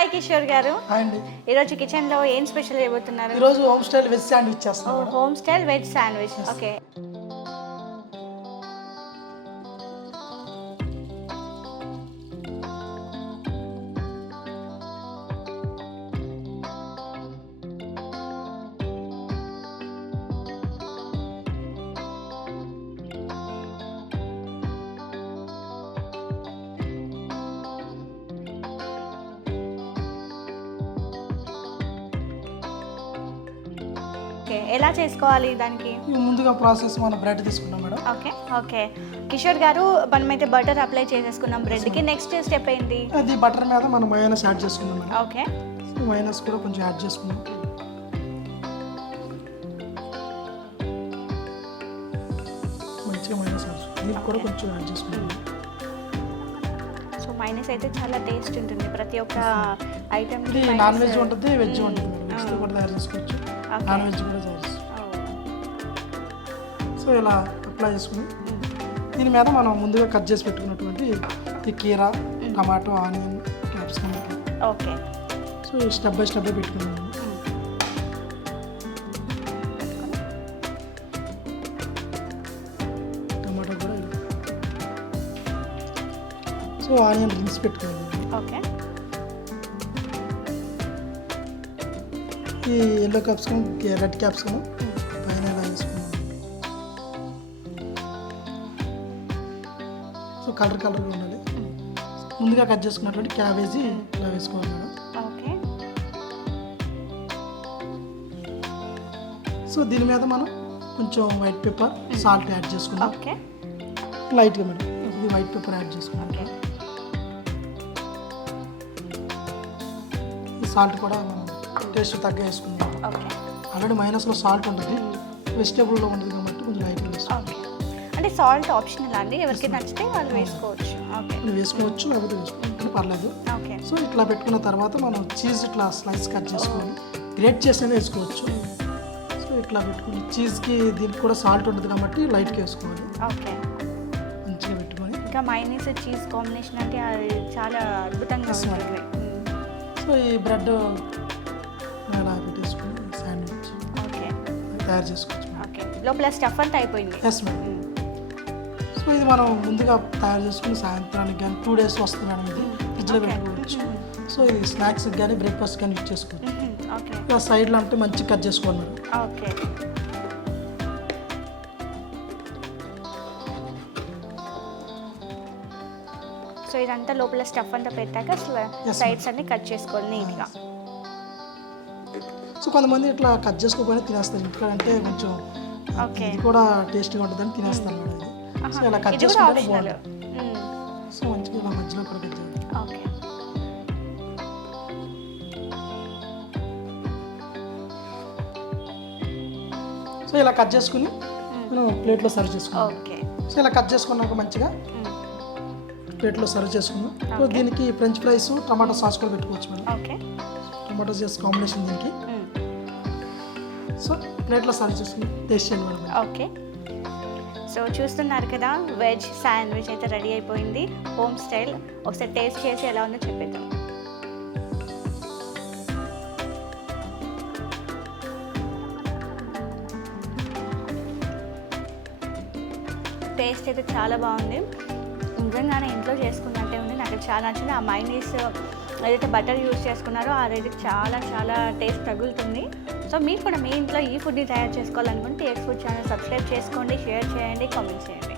Hi Kishore గారు. Hi అండి. ఈరోజు కిచెన్లో ఏం స్పెషల్ చేయబోతున్నారు? ఈరోజు హోమ్ స్టైల్ వెజ్ శాండ్విచ్ చేస్తాం. Home style veg sandwich. Okay. ఎలా చేసుకోవాలి దానికి? ముందుగా ప్రాసెస్ మనం బ్రెడ్ తీసుకున్నాం మేడం. ఓకే ఓకే కిషోర్ గారు, మనమైతే బటర్ అప్లై చేసేసుకున్నాం బ్రెడ్కి. నెక్స్ట్ స్టెప్ ఏంటి? అది బటర్ మీద మనం మయోనస్ యాడ్ చేసుకున్నాం మేడం. ఓకే. మయోనస్ కూడా కొంచెం యాడ్ చేసుకున్నాం. మంచిగా మయోనస్ దీనికి కూడా కొంచెం యాడ్ చేసుకున్నాం. సో మైనస్ అయితే చాలా టేస్ట్ ఉంటుంది ప్రతి ఒక్క ఐటమ్. ఇది నాన్ వెజ్ ఉంటుంది, వెజ్ ఉంటుంది. వెజ్ కూడా తయారు చేసుకోవచ్చు, నాన్ వెజ్ కూడా తయారు చేసుకోవచ్చు. సో ఇలా అప్లై చేసుకుని దీని మీద మనం ముందుగా కట్ చేసి పెట్టుకున్నటువంటి ఈ కీరా, tomato, onion, capsicum. Okay. So step by step పెట్టుకున్నాము. టమాటో కూడా సో ఆనియన్ రింగ్స్ పెట్టుకున్నాము. ఓకే. ఈ ఎల్లో క్యాప్సికమ్, రెడ్ క్యాప్సికమ్ పైన ఇలా వేసుకున్నాం. సో కలర్గా ఉండాలి. ముందుగా కట్ చేసుకున్నటువంటి క్యాబేజీ ఇలా వేసుకోవాలి మేడం. ఓకే. సో దీని మీద మనం కొంచెం వైట్ పెప్పర్, సాల్ట్ యాడ్ చేసుకున్నాం. ఓకే. లైట్గా మేడం ఇది వైట్ పెప్పర్ యాడ్ చేసుకున్నాం. ఈ సాల్ట్ కూడా మనం టేస్ట్ తగ్గ వేసుకుందాం. ఆల్రెడీ మైనస్లో సాల్ట్ ఉంటుంది, వెజిటేబుల్లో ఉంటుంది కాబట్టి కొంచెం లైట్గా వేసుకోవాలి. అంటే సాల్ట్ ఆప్షనల్ అండి, ఎవరికి నచ్చితే వాళ్ళు వేసుకోవచ్చు. వేసుకోవచ్చు, లేకపోతే వేసుకోవచ్చు, పర్లేదు. ఓకే. సో ఇట్లా పెట్టుకున్న తర్వాత మనం చీజ్ ఇట్లా స్లైస్ కట్ చేసుకోవాలి, గ్రేట్ చేసి వేసుకోవచ్చు. సో ఇట్లా పెట్టుకుని చీజ్కి దీనికి కూడా సాల్ట్ ఉంటుంది కాబట్టి లైట్గా వేసుకోవాలి. ఓకే. మంచిగా పెట్టుకొని ఇంకా మైనస్ చీజ్ కాంబినేషన్ అంటే అది చాలా అద్భుతంగా ఉంటుంది. సో ఈ బ్రెడ్ అలా పెట్టేసుకుని శాండ్విచ్ తయారు చేసుకోవచ్చు. ఓకే. లోపల స్టఫ్ అంతా అయిపోయింది. Yes madam. సో ఇది మనం ముందుగా తయారు చేసుకుని సాయంత్రానికి కానీ 2 days వస్తుంది మేడం. ఇది ఫ్రిడ్జ్లో పెట్టుకోవచ్చు. సో ఇది స్నాక్స్కి కానీ బ్రేక్ఫాస్ట్ కానీ యూజ్ చేసుకోవచ్చు. ఇలా సైడ్లో అంటే మంచిగా కట్ చేసుకోవాలి మేడం. ఓకే. సో ఇదంతా లోపల స్టఫ్ అంతా పెట్టాక సైడ్స్ అన్ని కట్ చేసుకోవాలి నీట్గా. సో కొంతమంది ఇట్లా కట్ చేసుకోకపోయినా తినేస్తారు ఎందుకంటే కొంచెం ఇది కూడా టేస్టీగా ఉంటుందని తినేస్తారు మేడం. సో ఇలా కట్ చేసుకుంటే బాగుంటుంది. సో మంచిగా ఇలా మధ్యలో కూడా కట్ చేయాలి. ఓకే. సో ఇలా కట్ చేసుకుని మనం ప్లేట్లో సర్వ్ చేసుకున్నాం. ఓకే. సో ఇలా కట్ చేసుకున్నాక మంచిగా ప్లేట్లో సర్వ్ చేసుకున్నాం. సో దీనికి ఫ్రెంచ్ ఫ్రైస్, టమాటో సాస్ కూడా పెట్టుకోవచ్చు madam. Okay. Tomato sauce combination దీనికి. సో ప్లేట్లో సర్వ్ చేసుకుని టేస్ట్ చేయండి మేడం. ఓకే. సో చూస్తున్నారు కదా, వెజ్ శాండ్విచ్ అయితే రెడీ అయిపోయింది, హోమ్ స్టైల్. ఒకసారి టేస్ట్ చేసి ఎలా ఉందో చెప్పేద్దాం. టేస్ట్ అయితే చాలా బాగుంది, నిజంగానే ఇంట్లో చేసుకున్నట్టే ఉంది. నాకు చాలా నచ్చింది. ఆ మైనీస్ ఏదైతే బటర్ యూజ్ చేసుకున్నారో అదైతే చాలా చాలా టేస్ట్ తగులుతుంది. సో మీరు కూడా మీ ఇంట్లో ఈ ఫుడ్ని తయారు చేసుకోవాలనుకుంటే టేస్ట్ ఫుడ్ ఛానల్ సబ్స్క్రైబ్ చేసుకోండి, షేర్ చేయండి, కామెంట్ చేయండి.